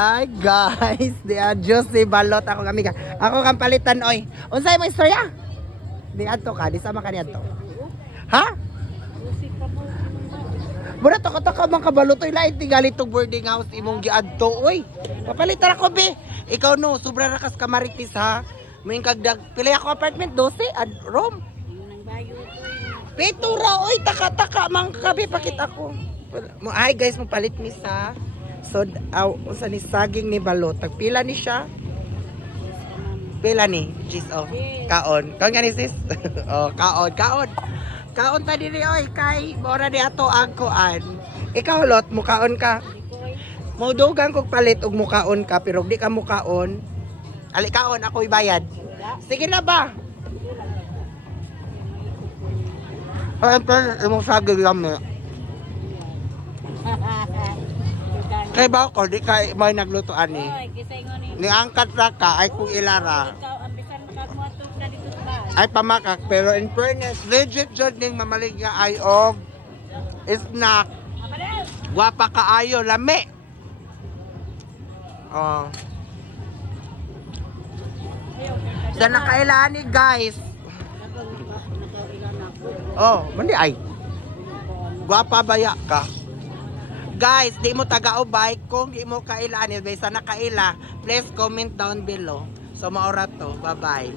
Hi guys, di adjust si balot ako kami ka. Ako kang palitan oy. Unsay mo istorya? Di adto ka, di sama ka ni adto. Ha? Mura to ka man kabalot oy lain tingali tong boarding house imong giadto oy. Papalitan ako be. Ikaw no, sobra rakas ka maritis ha. May kagdag pila ako apartment 12 ad room. Petura oy taka-taka man kabe pakit ako. Ay guys, magpalit mi sa so usa ni saging ni balot. Tagpila ni siya? Pila ni? Jeez oh. Kaon. Kaon gani sis? Oh, kaon. Kaon ta diri oy kay mora di ato ang kuan. Ikaw lot mukaon ka. Maudugan kog palit og mukaon ka pero di ka mukaon. Ali kaon ako'y bayad. Sige na ba? Ay, pero imong saging lang mo. Kay ba ko di kay may naglutoan ni. Ni angkat ra ka ay kung ilara. Ay pamakak pero in fairness legit jud ning mamaligya ay og snack. Guwapa kaayo lami. Oh. Sa nakailan ni guys. Oh, mandi ay. Guwapa baya ka. Guys, di mo taga-ubay kung di mo kailan, sa nakaila, please comment down below. So maura to. Bye-bye.